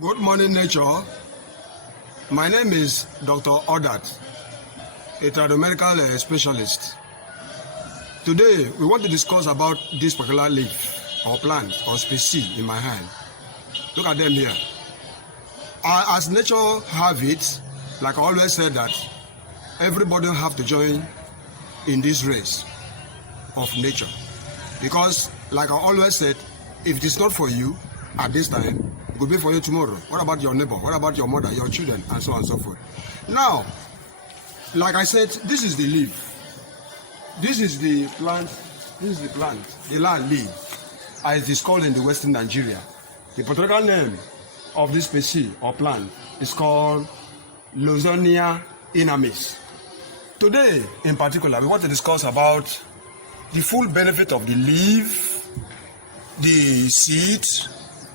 Good morning, nature. My name is Dr. Odaat, a tradomedical specialist. Today, we want to discuss about this particular leaf or plant or species in my hand. Look at them here. As nature have it, like I always said that everybody have to join in this race of nature. Because, like I always said, if it is not for you at this time, it will be for you tomorrow. What about your neighbor? What about your mother, your children, and so on and so forth? Now, like I said, this is the leaf. This is the plant. This is the plant, the Laali, as it is called in the Western Nigeria. The botanical name of this species or plant is called Lawsonia inermis. Today, in particular, we want to discuss about the full benefit of the leaf, the seed,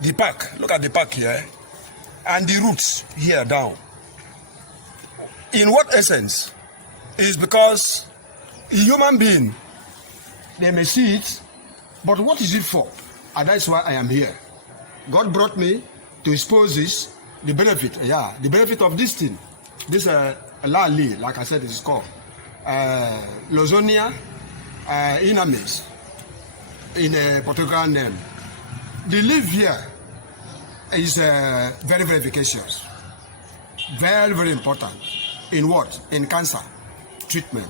the bark. Look at the bark here, and the roots here down. In what essence? Is because a human being, they may see it, but what is it for? And that's why I am here. God brought me to expose this, the benefit, the benefit of this thing. This Laali, like I said, it is called Lawsonia inermis, in a particular name. The leaf here is very, very efficacious, very, very important. In what? In cancer treatment.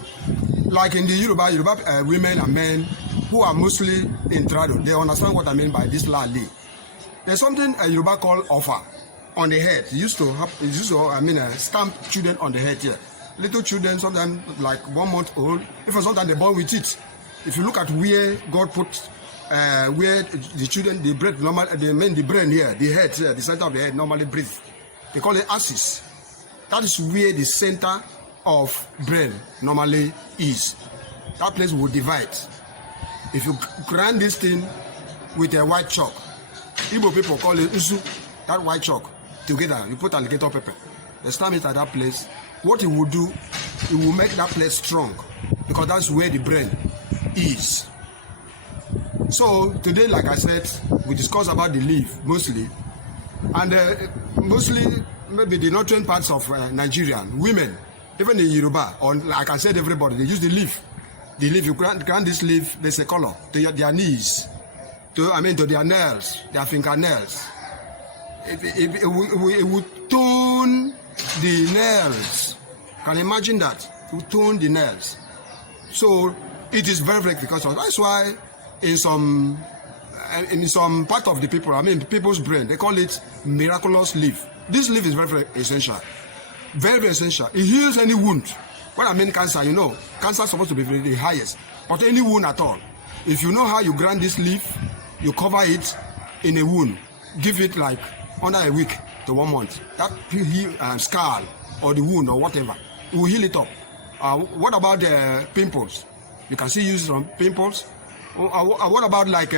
Like in the Yoruba women and men who are mostly in trado, they understand what I mean by this Laali. There's something a Yoruba call offer on the head. It used to stamp children on the head here. Little children, sometimes like 1 month old, if sometimes they're born with it. If you look at where God put where the children, the brain normal, the brain here, the head here, the center of the head normally breathe. They call it axis. That is where the center of brain normally is. That place will divide. If you grind this thing with a white chalk, Igbo people call it usu, that white chalk, together, you put alligator pepper. They stamp it at that place. What it will do, it will make that place strong, because that's where the brain is. So today, like I said, we discuss about the leaf mostly, and mostly maybe the northern parts of Nigerian women, even the Yoruba, or like I said, everybody, they use the leaf. The leaf, you grant this leaf, there's a color to their knees, to their nails, their fingernails. It would tone the nails. Can you imagine that? It would tone the nails. So it is very, very efficacious. That's why in some part of the people's brain, they call it miraculous leaf. This leaf is very, very essential. Very, very essential. It heals any wound. When I mean cancer, cancer is supposed to be the highest. But any wound at all, if you know how you grind this leaf, you cover it in a wound, give it like under a week to 1 month. That scar or the wound or whatever, it will heal it up. What about the pimples? You can see use on pimples. What about like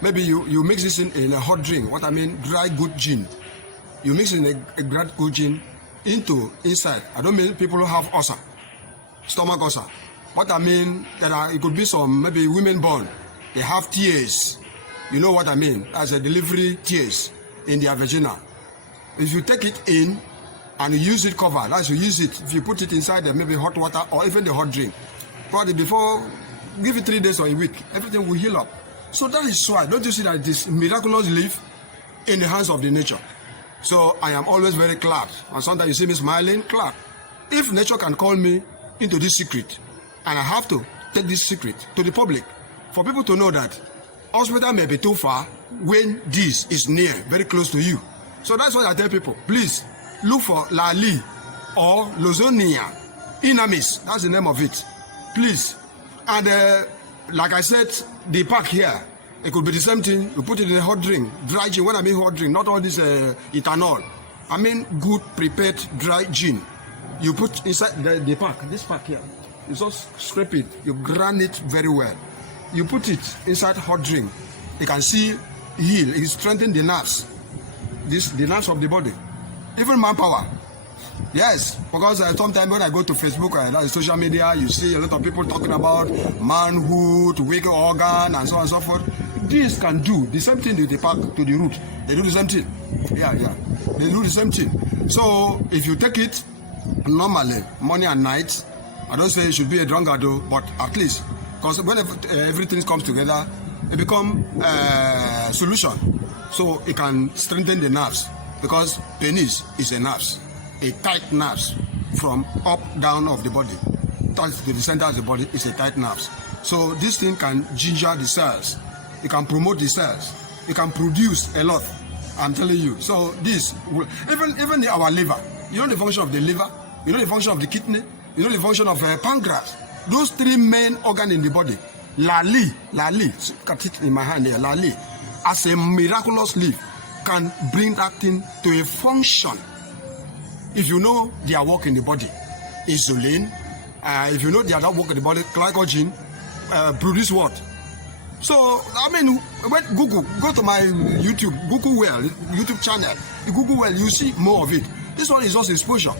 maybe you mix this in a hot drink? What I mean, dry good gin. You mix in a dry good gin inside. I don't mean people who have ulcer, stomach ulcer. What I mean, it could be some maybe women born. They have tears. You know what I mean? As a delivery tears in their vagina. If you take it in and you use it covered, as you use it, if you put it inside maybe hot water or even the hot drink, probably before, give it 3 days or a week, everything will heal up. So that is why, don't you see that this miraculous leaf in the hands of the nature? So I am always very glad. And sometimes you see me smiling, glad. If nature can call me into this secret, and I have to take this secret to the public, for people to know that hospital may be too far when this is near, very close to you. So that's why I tell people, please look for Laali or Lawsonia inermis. That's the name of it. Please. And like I said, the pack here, it could be the same thing. You put it in a hot drink, dry gin. When I mean hot drink, not all this ethanol. I mean good prepared dry gin. You put inside the pack, this pack here. You just scrape it. You grind it very well. You put it inside hot drink. You can see heal. It strengthens the nerves. The nerves of the body. Even manpower. Yes, because sometimes when I go to Facebook and social media, you see a lot of people talking about manhood, weak organ, and so on and so forth. this can do the same thing with the pack to the root. They do the same thing. Yeah. They do the same thing. So if you take it normally, morning and night, I don't say it should be a drunkard though, but at least, because when everything comes together, it becomes a solution. So it can strengthen the nerves, because penis is a nerves, a tight nerves from up down of the body. Touch to the center of the body is a tight nerves. So this thing can ginger the cells. It can promote the cells. It can produce a lot. I'm telling you. So this will, even our liver. You know the function of the liver. You know the function of the kidney. You know the function of pancreas. Those three main organs in the body. Laali, look at it in my hand here. Laali, as a miraculous leaf, can bring that thing to a function. If you know their work in the body, insulin. If you know their work in the body, glycogen, produce what? So, I mean, when Google, go to my YouTube channel, Google well, you see more of it. This one is just exposure.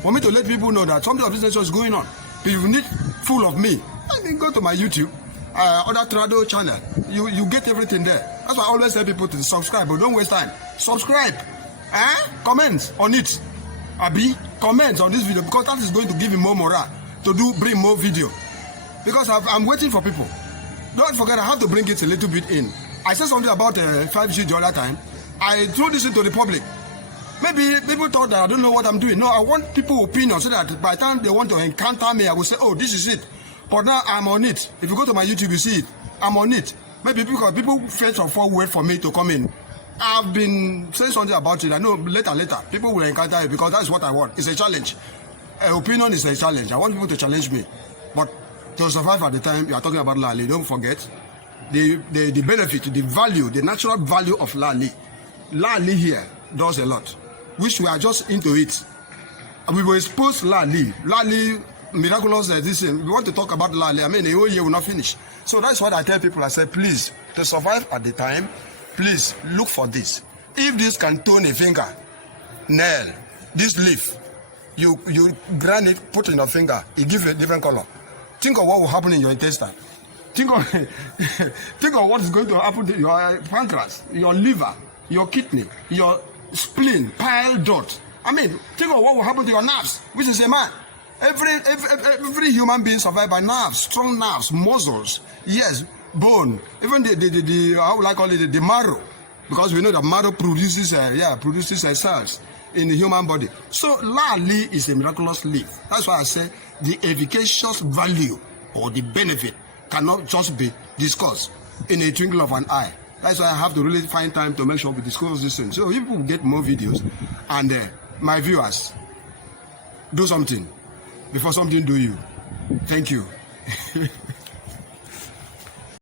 For me to let people know that something of this nature is going on. If you need full of me, I mean, go to my YouTube, Odaat channel. You get everything there. That's why I always tell people to subscribe, but don't waste time. Subscribe. Comment on it. Abi, comment on this video, because that is going to give me more morale to bring more video. Because I'm waiting for people. Don't forget, I have to bring it a little bit in. I said something about 5G the other time. I threw this into the public. Maybe people thought that I don't know what I'm doing. No, I want people's opinion so that by the time they want to encounter me, I will say, oh, this is it. But now I'm on it. If you go to my YouTube, you see it. I'm on it. Maybe because people first of all wait for me to come in. I've been saying something about it. I know later, people will encounter it because that's what I want. It's a challenge. Opinion is a challenge. I want people to challenge me. But to survive at the time, you are talking about Laali. Don't forget the benefit, the value, the natural value of Laali. Laali here does a lot, which we are just into it. And we will expose Laali. Laali, miraculous edition. We want to talk about Laali. I mean, the whole year will not finish. So that's what I tell people. I say, please, to survive at the time, please look for this. If this can tone a finger, nail, this leaf, you grind it, put in your finger, it gives a different color. Think of what will happen in your intestine. Think of what is going to happen to your pancreas, your liver, your kidney, your spleen, bile duct. I mean, think of what will happen to your nerves, which is a man. Every human being survives by nerves, strong nerves, muscles, yes, bone, even the how would I call it, the marrow, because we know that marrow produces cells in the human body. So Laali is a miraculous leaf. That's why I say the efficacious value or the benefit cannot just be discussed in a twinkle of an eye. That's why I have to really find time to make sure we discuss this thing. So people will get more videos, and my viewers, do something before something do you. Thank you.